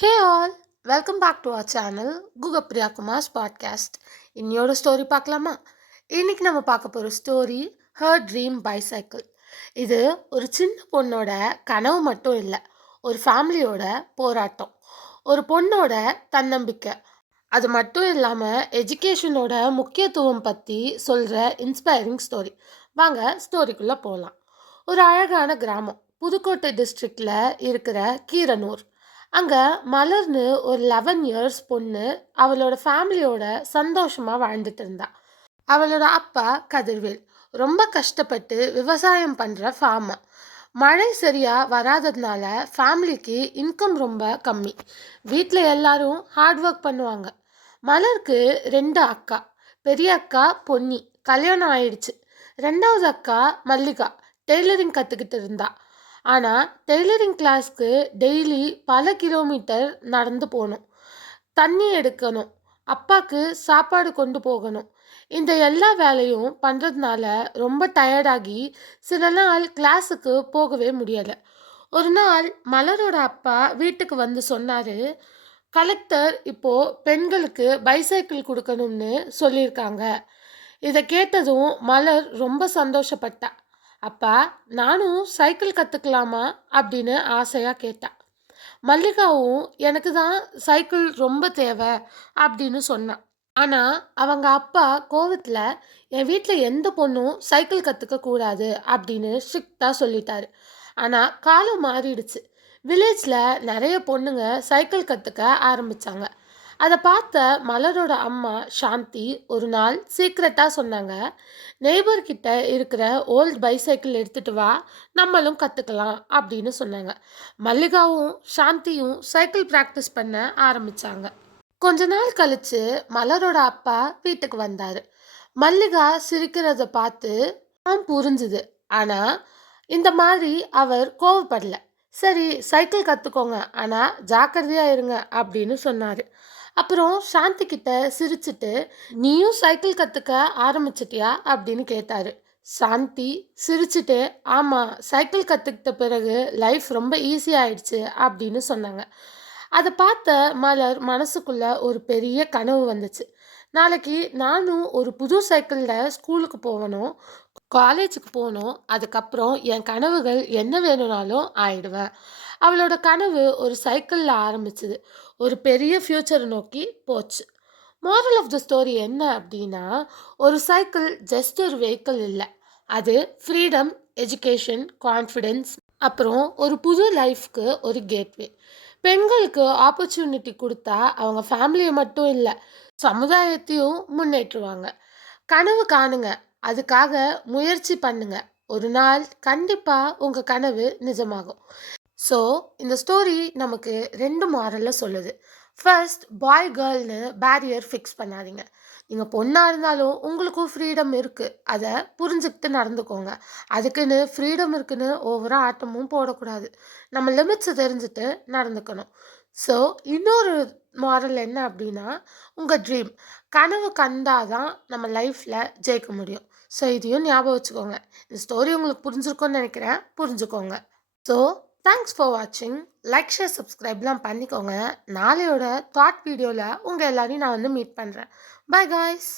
Hey all, welcome back to our channel Google Priya Kumar's podcast. இன்னையோட story பார்க்கலாமா? இன்னைக்கு நம்ம பார்க்க போகிற ஸ்டோரி Her Dream Bicycle. இது ஒரு சின்ன பொண்ணோட கனவு மட்டும் இல்லை, ஒரு ஃபேமிலியோட போராட்டம், ஒரு பொண்ணோட தன்னம்பிக்கை. அது மட்டும் இல்லாமல் எஜுகேஷனோட முக்கியத்துவம் பற்றி சொல்கிற இன்ஸ்பைரிங் ஸ்டோரி. வாங்க ஸ்டோரிக்குள்ளே போகலாம். ஒரு அழகான கிராமம், புதுக்கோட்டை டிஸ்ட்ரிக்டில் இருக்கிற கீரனூர். அங்கே மலர்னு ஒரு 11 இயர்ஸ் பொண்ணு அவளோட ஃபேமிலியோட சந்தோஷமாக வாழ்ந்துட்டு இருந்தா. அவளோட அப்பா கதிர்வேல் ரொம்ப கஷ்டப்பட்டு விவசாயம் பண்ணுற ஃபார்மர். மழை சரியாக வராததுனால ஃபேமிலிக்கு இன்கம் ரொம்ப கம்மி. வீட்டில் எல்லாரும் ஹார்ட் ஒர்க் பண்ணுவாங்க. மலருக்கு 2 அக்கா. பெரிய அக்கா பொன்னி கல்யாணம் ஆயிடுச்சு. 2வது அக்கா மல்லிகா டெய்லரிங் கற்றுக்கிட்டு இருந்தா. ஆனால் டெய்லரிங் கிளாஸ்க்கு டெய்லி பல கிலோமீட்டர் நடந்து போகணும், தண்ணி எடுக்கணும், அப்பாவுக்கு சாப்பாடு கொண்டு போகணும். இந்த எல்லா வேலையும் பண்ணுறதுனால ரொம்ப டயர்டாகி சில நாள் கிளாஸுக்கு போகவே முடியலை. ஒரு நாள் மலரோட அப்பா வீட்டுக்கு வந்து சொன்னார், கலெக்டர் இப்போது பெண்களுக்கு பைசைக்கிள் கொடுக்கணும்னு சொல்லியிருக்காங்க. இதை கேட்டதும் மலர் ரொம்ப சந்தோஷப்பட்டா. அப்பா, நானும் சைக்கிள் கற்றுக்கலாமா அப்படின்னு ஆசையாக கேட்டா. மல்லிகாவும் எனக்கு தான் சைக்கிள் ரொம்ப தேவை அப்படின்னு சொன்னான். ஆனால் அவங்க அப்பா கோவத்தில் என் வீட்டில் எந்த பொண்ணும் சைக்கிள் கற்றுக்க கூடாது அப்படின்னு ஸ்ட்ரிக்டாக சொல்லிட்டாரு. ஆனால் காலம் மாறிடுச்சு. வில்லேஜில் நிறைய பொண்ணுங்க சைக்கிள் கற்றுக்க ஆரம்பித்தாங்க. அதை பார்த்த மலரோட அம்மா சாந்தி ஒரு நாள் சீக்ரெட்டாக சொன்னாங்க, நெய்பர்கிட்ட இருக்கிற ஓல்டு பைசைக்கிள் எடுத்துகிட்டு வா, நம்மளும் கற்றுக்கலாம் அப்படின்னு சொன்னாங்க. மல்லிகாவும் சாந்தியும் சைக்கிள் ப்ராக்டிஸ் பண்ண ஆரம்பித்தாங்க. கொஞ்ச நாள் கழிச்சு மலரோட அப்பா வீட்டுக்கு வந்தார். மல்லிகா சிரிக்கிறத பார்த்து புரிஞ்சுது. ஆனால் இந்த மாதிரி அவர் கோவப்படல. சரி, சைக்கிள் கற்றுக்கோங்க, ஆனால் ஜாக்கிரதையாக இருங்க அப்படின்னு சொன்னார். அப்புறம் சாந்தி கிட்ட சிரிச்சிட்டு, நீயும் சைக்கிள் கற்றுக்க ஆரம்பிச்சிட்டியா அப்படின்னு கேட்டார். சாந்தி சிரிச்சுட்டு, ஆமாம், சைக்கிள் கற்றுக்கிட்ட பிறகு லைஃப் ரொம்ப ஈஸி ஆயிடுச்சு அப்படின்னு சொன்னாங்க. அதை பார்த்த மலர் மனசுக்குள்ள ஒரு பெரிய கனவு வந்துச்சு. நாளைக்கு நானும் ஒரு புது சைக்கிளில் ஸ்கூலுக்கு போகணும், காலேஜுக்கு போகணும், அதுக்கப்புறம் என் கனவுகள் என்ன வேணும்னாலும் ஆயிடுவேன். அவளோட கனவு ஒரு சைக்கிளில் ஆரம்பிச்சுது, ஒரு பெரிய ஃப்யூச்சரை நோக்கி போச்சு. மாரல் ஆஃப் த ஸ்டோரி என்ன அப்படின்னா, ஒரு சைக்கிள் ஜஸ்ட் ஒரு வெஹிக்கிள் இல்லை, அது ஃப்ரீடம், எஜுகேஷன், கான்ஃபிடென்ஸ், அப்புறம் ஒரு புது லைஃப்க்கு ஒரு கேட்வே. பெண்களுக்கு ஆப்பர்ச்சுனிட்டி கொடுத்தா அவங்க ஃபேமிலியை மட்டும் இல்லை, சமுதாயத்தையும் முன்னேற்றுவாங்க. கனவு காணுங்க, அதுக்காக முயற்சி பண்ணுங்க. ஒரு நாள் கண்டிப்பாக உங்கள் கனவு நிஜமாகும். ஸோ இந்த ஸ்டோரி நமக்கு 2 மாரலில் சொல்லுது. ஃபர்ஸ்ட், பாய் கேர்ள்னு பேரியர் ஃபிக்ஸ் பண்ணாதீங்க. நீங்கள் பொண்ணாக இருந்தாலும் உங்களுக்கும் ஃப்ரீடம் இருக்குது, அதை புரிஞ்சுக்கிட்டு நடந்துக்கோங்க. அதுக்குன்னு ஃப்ரீடம் இருக்குன்னு ஓவராக ஆட்டமும் போடக்கூடாது. நம்ம லிமிட்ஸை தெரிஞ்சுட்டு நடந்துக்கணும். ஸோ இன்னொரு மாரல் என்ன அப்படின்னா, உங்கள் ட்ரீம், கனவு கண்டாதான் நம்ம லைஃப்பில் ஜெயிக்க முடியும். ஸோ இதையும் ஞாபகம் வச்சுக்கோங்க. இந்த ஸ்டோரி உங்களுக்கு புரிஞ்சிருக்கும்னு நினைக்கிறேன். புரிஞ்சுக்கோங்க. ஸோ தேங்க்ஸ் ஃபார் வாட்சிங். லைக், ஷேர், சப்ஸ்கிரைப்லாம் பண்ணிக்கோங்க. நாளையோட தாட் வீடியோவில் உங்கள் எல்லாரையும் நான் வந்து மீட் பண்ணுறேன். By guys.